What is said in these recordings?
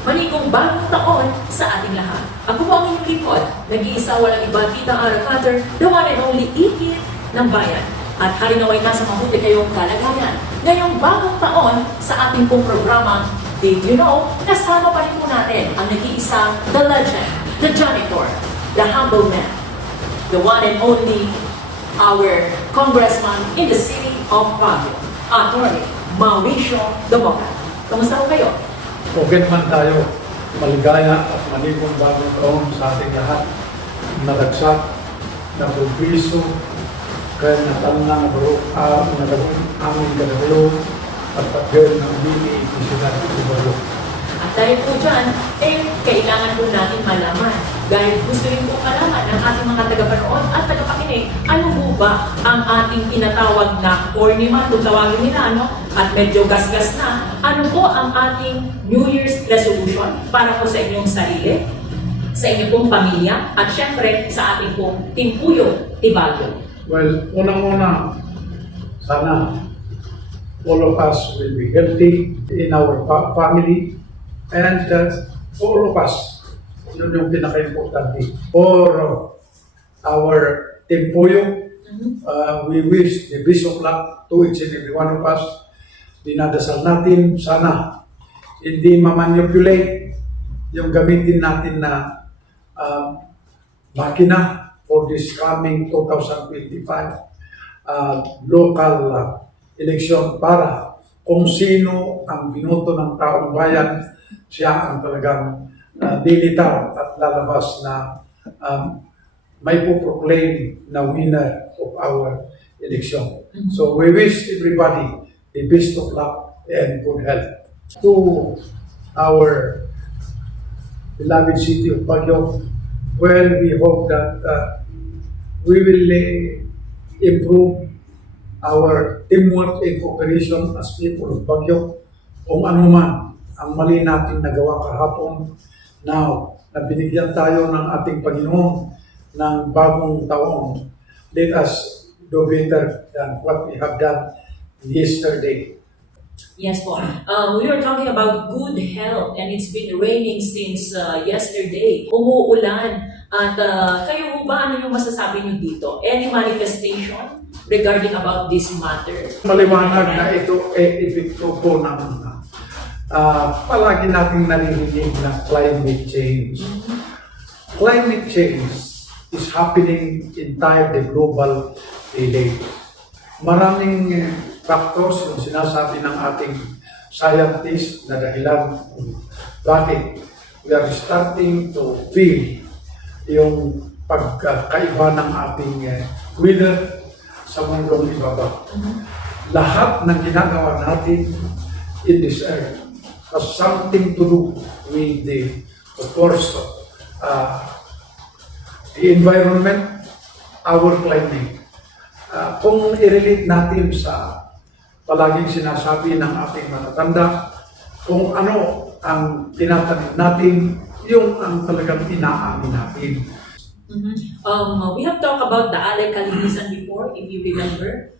Maligong bagong taon sa ating lahat. Ako po ang inyong lingkod, nag-iisa walang iba, Tita Ara Cutter, the one and only ikit ng bayan. At hari naway nasa mabuti kayong kalagayan. Ngayong bagong taon sa ating pong programang Did You Know, kasama pa rin po natin ang nag-iisang the legend, the janitor, the humble man, the one and only our congressman in the city of Baguio, Attorney Mauricio Dumoca. Kamusta po kayo? Okay man tayo, maligaya at maligong bagong taon sa ating lahat. Nadagsak, nabubiso, kaya natanang nagawin aming ganalo at pagkir ng BPA Tubago. At dahil po dyan, kailangan po natin malaman. Dahil gusto rin po malaman ng ating mga tagapanood at tagapakinig, ano po ba ang ating tinatawag na Corniman, kung tawagin nila, ano? At medyo gasgas na, ano po ang ating New Year's resolution para po sa inyong sarili, sa inyong pong pamilya, at syempre sa ating pong Timpuyo, Tibago. Well, unang-una, sana all of us will be healthy in our family and all of us, yun yung pinaka-importante. For our Timpuyo, we wish the best of luck to each and every one of us. Dinadasal natin, sana hindi ma-manipulate yung gamitin natin na makina for this coming 2025 local election para kung sino ang binoto ng taong bayan, siya ang talagang lilitaw at lalabas na may po-proclaim na winner of our election. So we wish everybody the best of luck and good health. To our beloved city of Baguio, well, we hope that we will improve our teamwork and cooperation as people of Baguio. Kung ano man ang mali natin nagawa kahapon, now, na binigyan tayo ng ating Panginoon ng bagong taon, let us do better than what we have done yesterday. Yes po. We were talking about good health and it's been raining since yesterday. Umuulan. At kayo ba, ano yung masasabi niyo dito? Any manifestation regarding about this matter? Maliwanag na ito epekto po ng palagi nating naririnig na climate change. Climate change is happening entire the global village. Maraming factors yung sinasabi ng ating scientists na dahilan bakit we are starting to feel yung pagkaiba ng ating weather sa mundong ibaba. Lahat ng ginagawa natin in this earth has something to do with of course, the environment, our climate. Kung i-relate natin sa palaging sinasabi ng ating matatanda, kung ano ang tinatanim natin, yung ang talagang inaamin natin. We have talked about the alay kalinisan before, if you remember.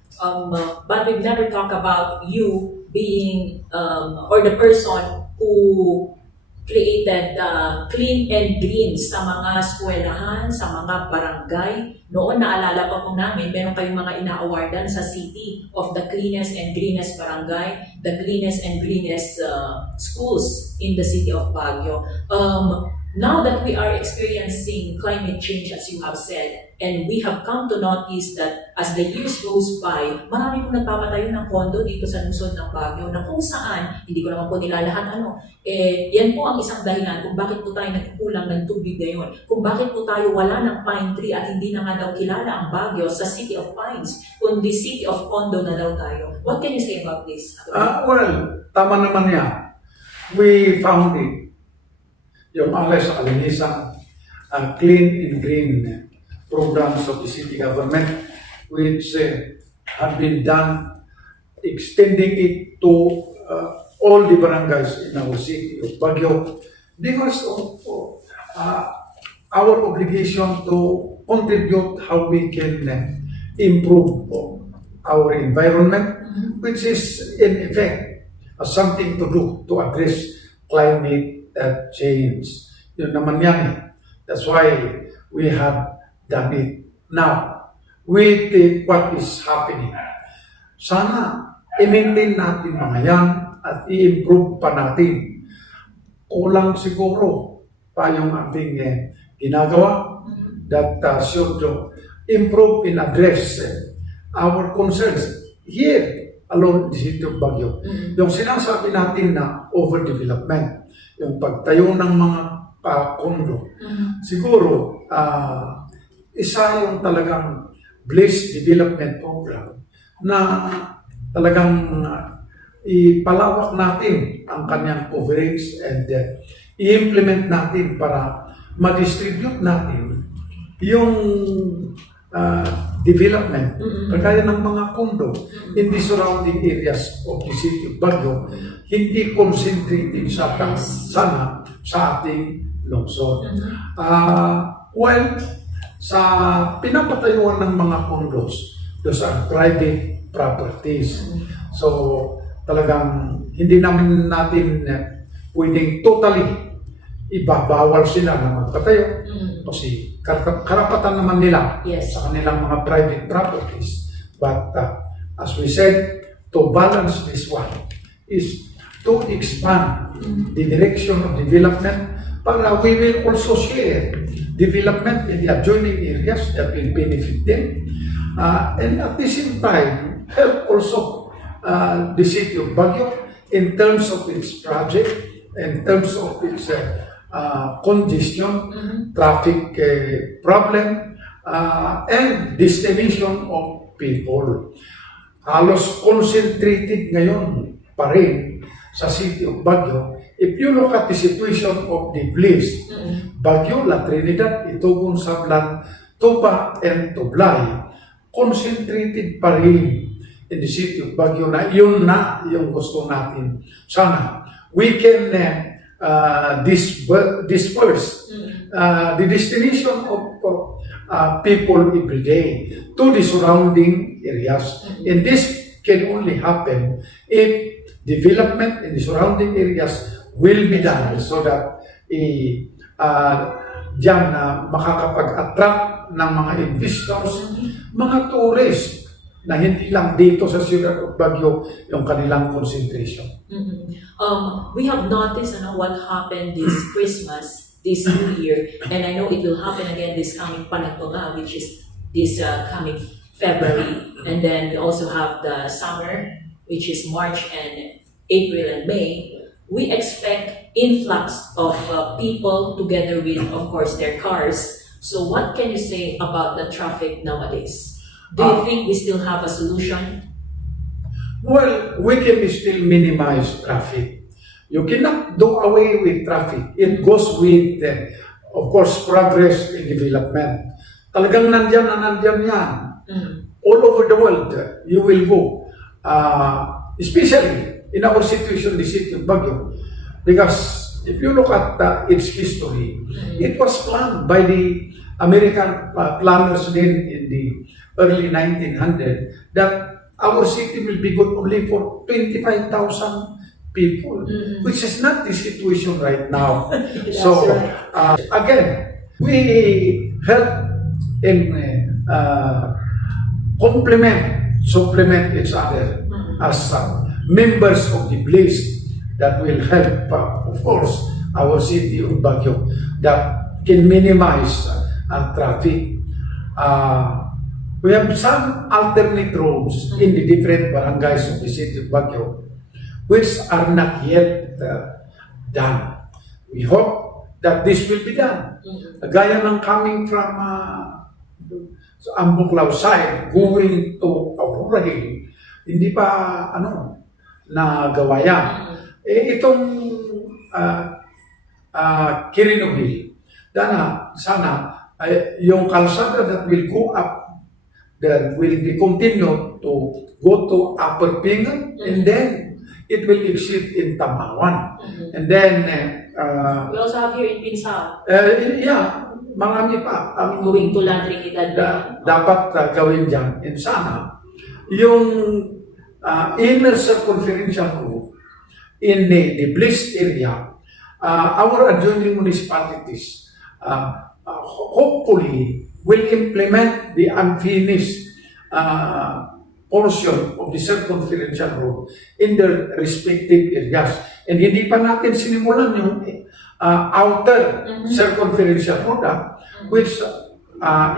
But we've never talked about you being or the person who created clean and green sa mga eskwelahan, sa mga barangay. Noon naalala pa po namin, meron kayong mga ina-awardan sa city of the cleanest and greenest barangay, the cleanest and greenest schools in the city of Baguio. Now that we are experiencing climate change, as you have said, and we have come to notice that as the years goes by, marami pong nagpapatayo ng kondo dito sa lungsod ng Baguio na kung saan, hindi ko naman po nilalahat yan po ang isang dahilan kung bakit po tayo nagkukulang ng tubig ngayon, kung bakit po tayo wala ng pine tree at hindi na nga daw kilala ang Baguio sa City of Pines, kundi City of Condo na daw tayo. What can you say about this? Well, tama naman yan. We found it. Yung alay sa kalinisan, clean and green programs of the city government, which have been done, extending it to all the barangays in our city of Baguio, because of our obligation to contribute how we can improve our environment, which is in effect something to do to address climate that change. Yun naman yan eh. That's why we have done it. Now, with what is happening, sana i-maintain natin mga yan at i-improve pa natin. Kulang siguro pa yung ating ginagawa that should improve in address our concerns here along the city of Baguio. Yung sinasabi natin na overdevelopment, yung pagtayo ng mga kondo, siguro isa yung talagang Bliss Development Program na talagang ipalawak natin ang kanyang coverage and i-implement natin para ma-distribute natin yung development, kagaya ng mga kondo in the surrounding areas of the city of Baguio, hindi concentrated sana sa ating lungsod. Well, sa pinapatayuan ng mga condos, those are private properties. So, talagang hindi natin pwedeng totally ibabawal sila na magpatayo kasi karapatan naman nila sa kanilang mga private properties. But as we said, to balance this one is to expand the direction of development para we will also share development in the adjoining areas that will benefit them. And at the same time, help also the city of Baguio in terms of its project, in terms of its congestion, traffic problem, and destination of people. Halos concentrated ngayon pa rin sa city of Baguio. If you look at the situation of the Bliss, Baguio, La Trinidad, Itugon, Sablan, Tupa, and Tublay, concentrated pa rin in the city of Baguio na yun na yung gusto natin. Sana we can disperse the destination of people every day to the surrounding areas. And this can only happen if development in the surrounding areas will be done so that diyan makakapag-attract ng mga investors, mga tourists na hindi lang dito sa Ciudad of Baguio yung kanilang concentration. We have noticed what happened this Christmas, this New Year, and I know it will happen again this coming Panagtonga, which is this coming February, and then we also have the summer, which is March and April and May. We expect influx of people together with, of course, their cars. So what can you say about the traffic nowadays? Do you think we still have a solution? Well, we can still minimize traffic. You cannot do away with traffic. It goes with, of course, progress in development. Talagang nandyan yan. All over the world, you will go. Especially in our situation, the city of Baguio. Because if you look at its history, it was planned by the American planners then in the early 1900s that our city will be good only for 25,000 people, which is not the situation right now. So, again, we help in supplement each other as members of the Bliss that will help, of course, our city of Baguio that can minimize traffic. We have some alternate roads in the different barangays of the city of Baguio which are not yet done. We hope that this will be done. Gaya ng coming from Ambuklaw side going to Aurora Hill, hindi pa nagawa yan. Itong Quirino Hill, sana yung kalsada that will go up, that will be continued to go to Upper Pingan, and then it will exit in Tamawan. And then We also have here in Pinsao, marami pa ang going to La Trinidad. dapat gawin dyan. And sana yung inner circumferential route in the Bliss area our adjoining municipalities hopefully will implement the unfinished portion of the circumferential road in their respective areas. And hindi pa natin sinimulan yung outer circumferential road, which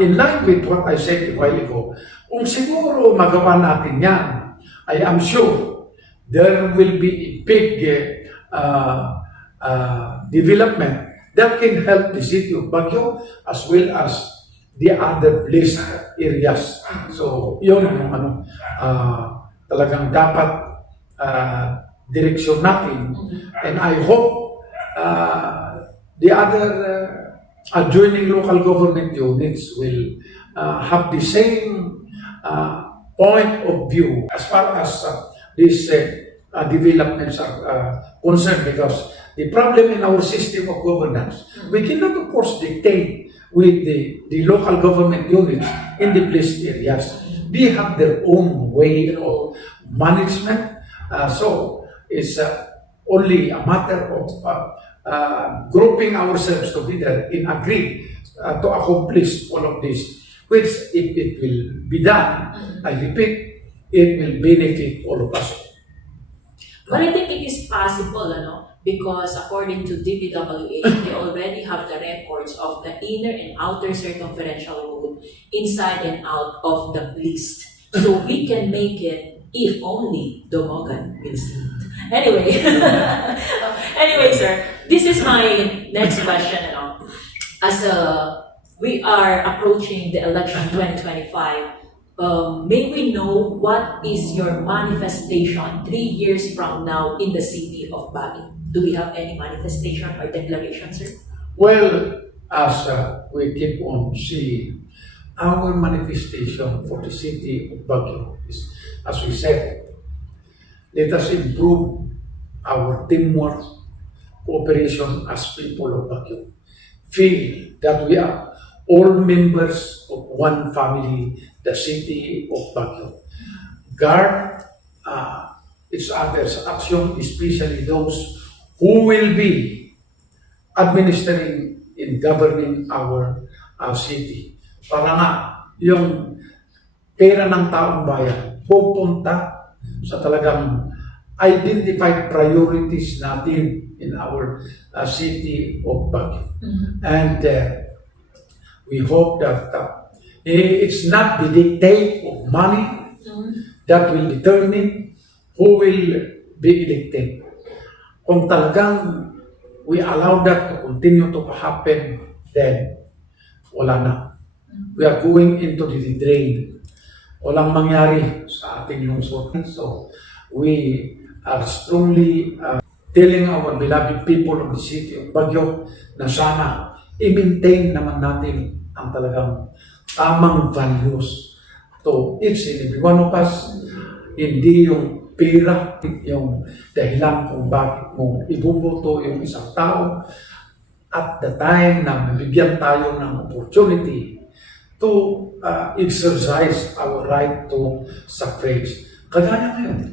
in line with what I said a while ago, kung siguro magawa natin yan, I am sure there will be a big development that can help the city of Baguio as well as the other blessed areas. So, yun ang talagang dapat direksyon natin. And I hope the other adjoining local government units will have the same point of view as far as these developments are concerned, because the problem in our system of governance, we cannot of course dictate with the local government units in the blessed areas. They have their own way of management, so it's only a matter of grouping ourselves together and agree to accomplish all of this, which if it will be done, I repeat, it will benefit all of us. But I think it is possible, because according to DPWH, they already have the records of the inner and outer circumferential road inside and out of the list. So we can make it if only Domogan will see it. Anyway, anyway, sir, this is my next question. As we are approaching the election 2025, may we know what is your manifestation 3 years from now in the city of Baguio? Do we have any manifestation or declaration, sir? Well, as we keep on seeing, our manifestation for the city of Baguio is, as we said, let us improve our teamwork, cooperation as people of Baguio. Feel that we are all members of one family, the city of Baguio. Guard each other's action, especially those who will be administering and governing our city. Para nga, yung pera ng taong bayan pupunta sa talagang identified priorities natin in our city of Baguio. And we hope that it's not the dictate of money that will determine who will be elected. Kung talagang we allow that to continue to happen, then wala na. We are going into the drain. Walang mangyari sa ating lungsod. So, we are strongly telling our beloved people of the city of Baguio na sana i-maintain naman natin ang talagang tamang values to each and every one of us. Hindi yung pera, yung dahilan kung bakit mo ibuboto yung isang tao at the time na mabigyan tayo ng opportunity to exercise our right to suffrage. Kagaya ngayon,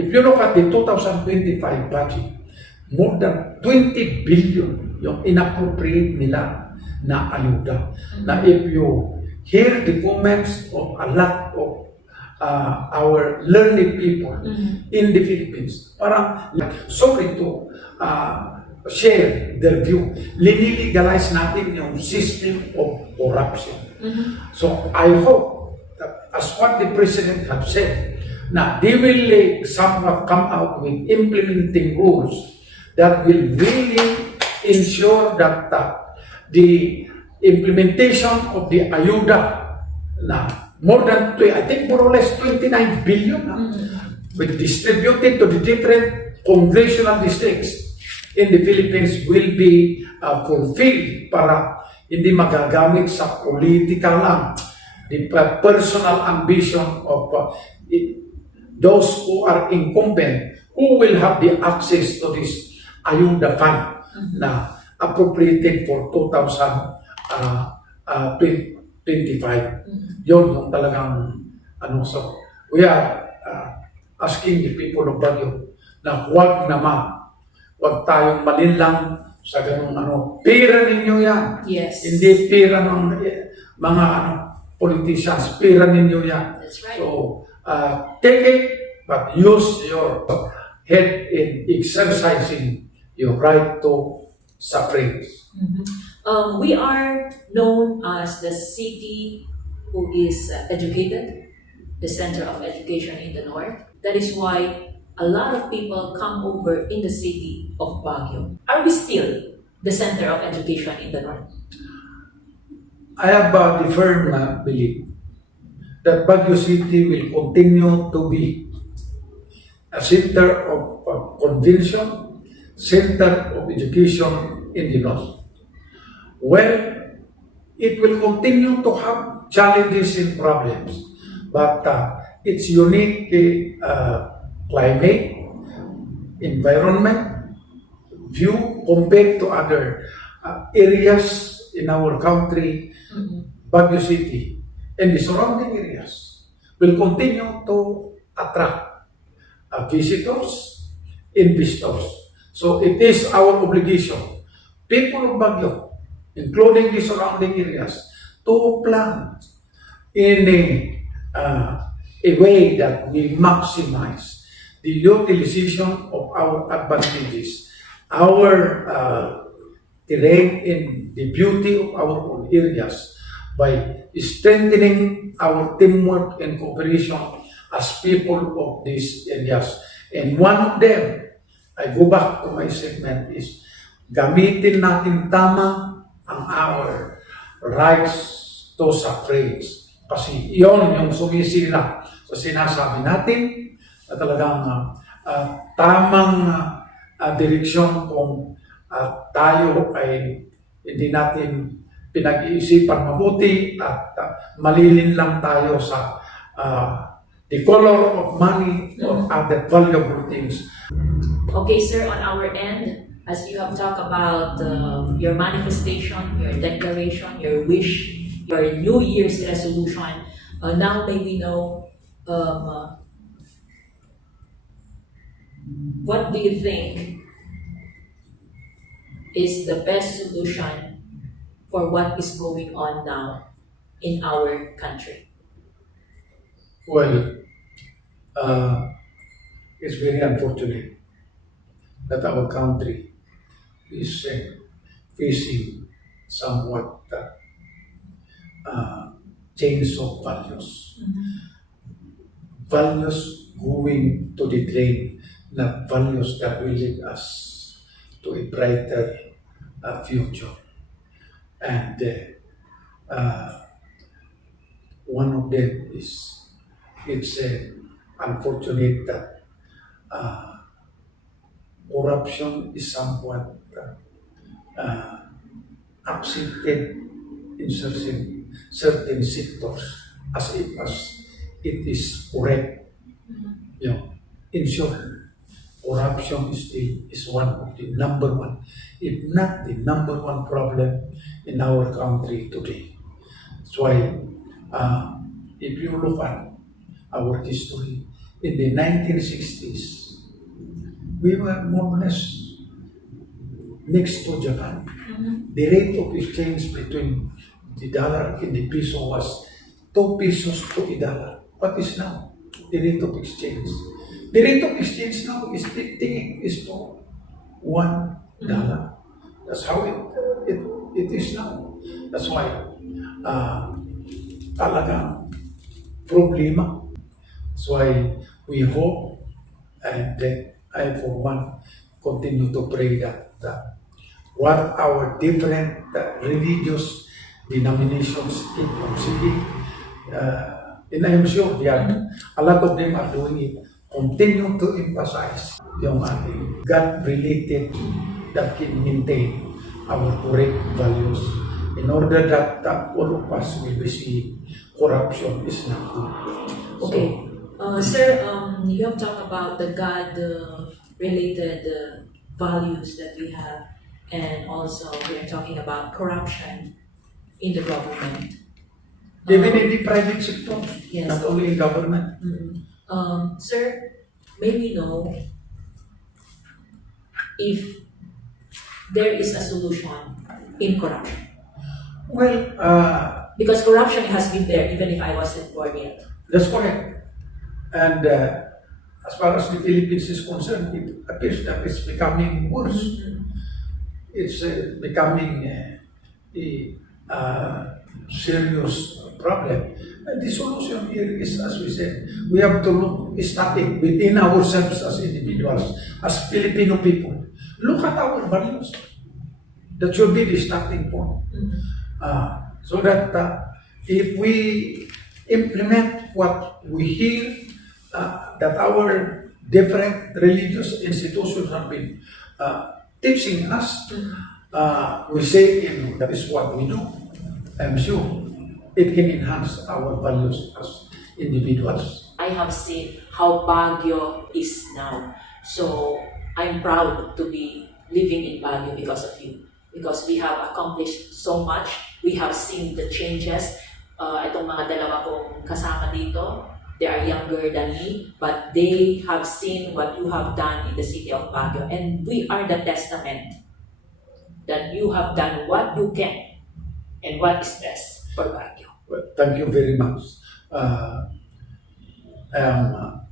if you look at the 2025 budget, more than 20 billion yung inappropriate nila na ayuda. Na if you hear the comments of a lot of our learned people in the Philippines, parang sorry to share their view. Linilegalize natin yung system of corruption. So I hope that as what the President have said, na they will somewhat come out with implementing rules that will really ensure that the implementation of the ayuda na more than, I think more or less 29 billion will distributed to the different congressional districts in the Philippines will be fulfilled para hindi magagamit sa politika lang. The personal ambition of those who are incumbent, who will have the access to this ayuda fund na appropriated for 2025. Yun yung talagang so we are asking the people of Baguio na huwag naman Huwag tayong malinlang sa ganung ano. Pira ninyo yan. Yes. Hindi pira ng mga politicians. Pira ninyo yan. That's right. So, take it, but use your head in exercising your right to suffrage. We are known as the city who is educated, the center of education in the north. That is why a lot of people come over in the city of Baguio. Are we still the center of education in the north? I have the firm belief that Baguio City will continue to be a center of convention, center of education in the north. Well, it will continue to have challenges and problems, but its unique climate, environment, view compared to other areas in our country, Baguio City and the surrounding areas will continue to attract visitors, investors. So it is our obligation, people of Baguio, including the surrounding areas, to plan in a way that will maximize the utilization of our advantages, our terrain and the beauty of our own areas by strengthening our teamwork and cooperation as people of these areas. And one of them, I go back to my segment, is gamitin natin tama ang our rights to suffrage. Kasi iyon yung sumisila sa sinasabi natin na talagang tamang direksyon kung tayo ay hindi natin pinag-iisipan mabuti at malilin lang tayo sa the color of money or other valuable things. Okay, sir, on our end, as you have talked about your manifestation, your declaration, your wish, your New Year's resolution, now may we know what do you think is the best solution for what is going on now in our country? Well, it's very unfortunate that our country is facing somewhat change of values. Values going to the drain, not values that will lead us to a brighter future. And one of them is, it's unfortunate that corruption is somewhat accepted in certain sectors as if it is correct. You know, in short, corruption is one of the number one, if not the number one problem in our country today. That's why if you look at our history, in the 1960s, we were more or less next to Japan. The rate of exchange between the dollar and the peso was 2 pesos to a dollar. What is now the rate of exchange? The rate of exchange now is 50 is to $1. That's how it is now. That's why talagang problema. That's why we hope, and I for one continue to pray that what our different religious denominations in our city, and I am sure a lot of them are doing it, continue to emphasize yung ating God-related that can maintain our correct values in order that all of us will be seeing corruption is not good. Okay. Sir, you have talked about the God-related values that we have, and also we are talking about corruption in the government. Even in the private sector, Yes. not only in government. Sir, may we know if there is a solution in corruption? Well, Because corruption has been there even if I wasn't born yet. that's correct. And as far as the Philippines is concerned, it appears that it's becoming worse. It's becoming a serious problem. And the solution here is, as we said, we have to look static within ourselves as individuals, as Filipino people. Look at our values. That should be the starting point. So that if we implement what we hear, that our different religious institutions have been teaching us, we say that is what we do. I'm sure it can enhance our values as individuals. I have seen how Baguio is now. So I'm proud to be living in Baguio because of you. Because we have accomplished so much. We have seen the changes. Itong mga dalawa kong kasama dito, they are younger than me, but they have seen what you have done in the city of Baguio. And we are the testament that you have done what you can and what is best for Baguio. Well, thank you very much. I am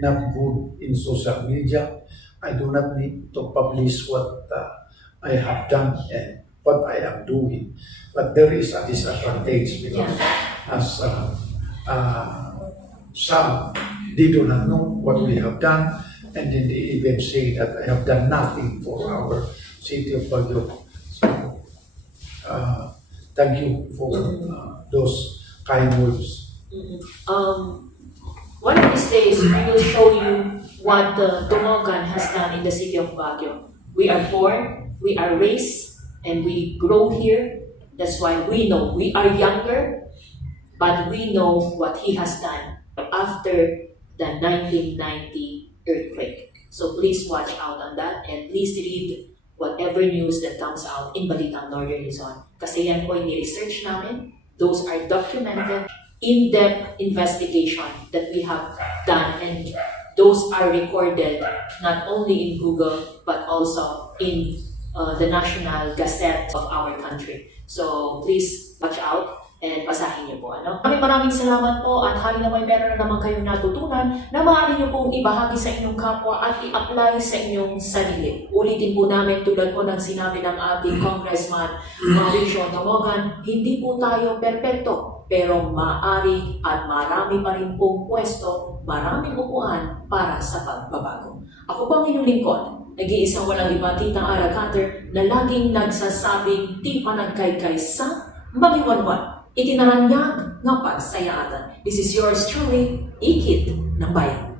not good in social media. I do not need to publish what I have done and what I am doing. But there is a disadvantage because as some, they do not know what we have done, and then they even say that I have done nothing for our city of Baguio. So, thank you for those kind words. One of these days, we will show you what Tumogan has done in the city of Baguio. We are born, we are raised, and we grow here. That's why we know we are younger, but we know what he has done after the 1990 earthquake. So please watch out on that, and please read whatever news that comes out in Balitang Northern Luzon. Kasi yan po yung research namin. Those are documented, in-depth investigation that we have done, and those are recorded not only in Google but also in the National Gazette of our country. So please watch out and basahin niyo po. Maraming salamat po, at hali naman meron na naman kayong natutunan na maaari niyo pong ibahagi sa inyong kapwa at i-apply sa inyong sarili. Ulitin po namin tulad po ng sinabi ng ating Congressman Mauricio Tumogan, hindi po tayo perpekto, pero maaari at marami pa rin pong pwesto, maraming upuan para sa pagbabago. Ako po ang inyong lingkod, nag-iisang walang iba, Tita Ara Cutter, na laging nagsasabing di pa nagkaykay sa maliwanwan. Itinaranyag ng pagsayaatan. This is yours truly, Ikit ng Bayan.